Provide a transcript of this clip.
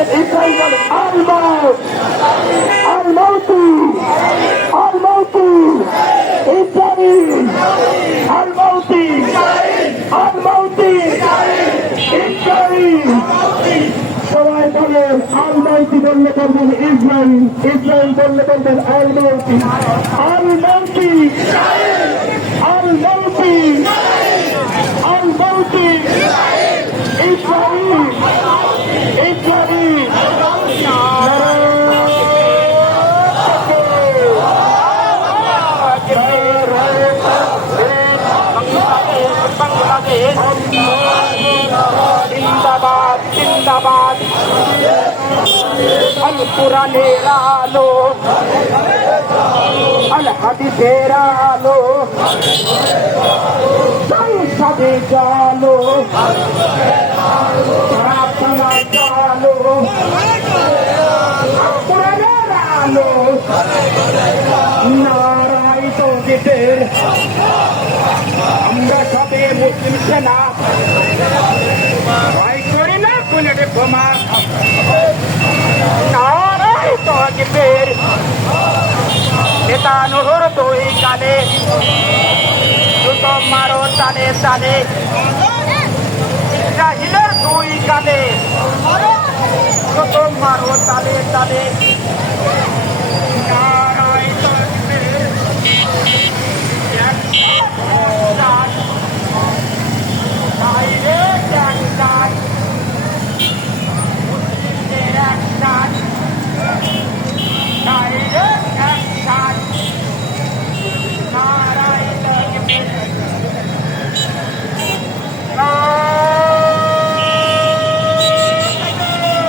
Israel বলে আল মাউত আল মাউতি আল মাউতি Israel আল মাউতি আল মাউতি Israel সবাই বলেন আল মাউতি বললে বলবেন ইসরায়েল ইসরায়েল বললে বলবেন আল মাউতি আল মাউতি আল মাউতি আল মাউতি ইসরায়েল ইসরায়েল জিন্দাবাদ জিন্দাবাদ আল কোরআনের আলো আল হাদিসের আলো সংসদে জালো প্রার্থনায় জালো কোরআনের আলো নারায় তৌহিদের আমরা সবে মুসলিম সেনা ভয় করি না বুলেটে বোমা নারায় তৌহিদের নেতা নহর দুই কালে দ্রুত মারো তালে তালে ইসরায়েলের দুই কালে দ্রুত মারো তালে তালে